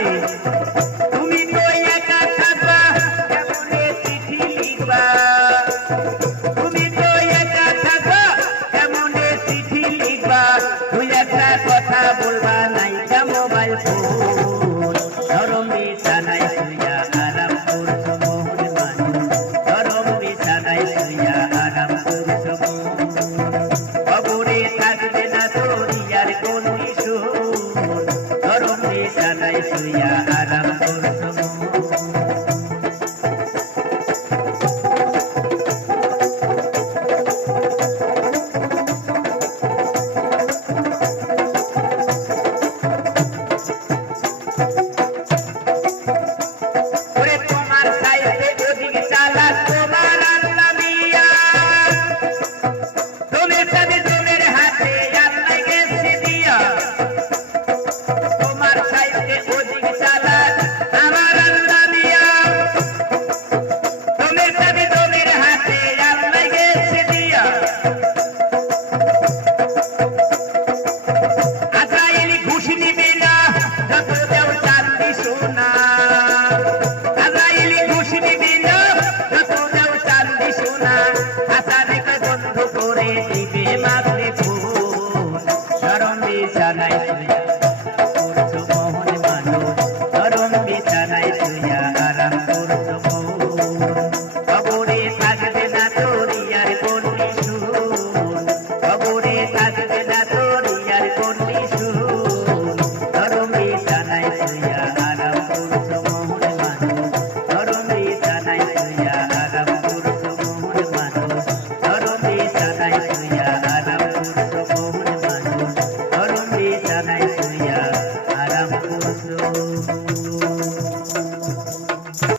হাতে তুমি তো একা থাকবা কেমনে চিঠি লিখবা তুমি তো একা থাকবা কেমনে চিঠি লিখবা তুই একটা কথা বলবা নাই মোবাইল ফোন নরম বিছানায় শুইয়া আরাম করছো মন মান নরম বিছানায় শুইয়া আরাম করছো খবরে থাকবে না তোর ইয়ার কোন নরম বিছানায় শুইয়া আরাম করছো তোমার সাইডে ওদিক চালা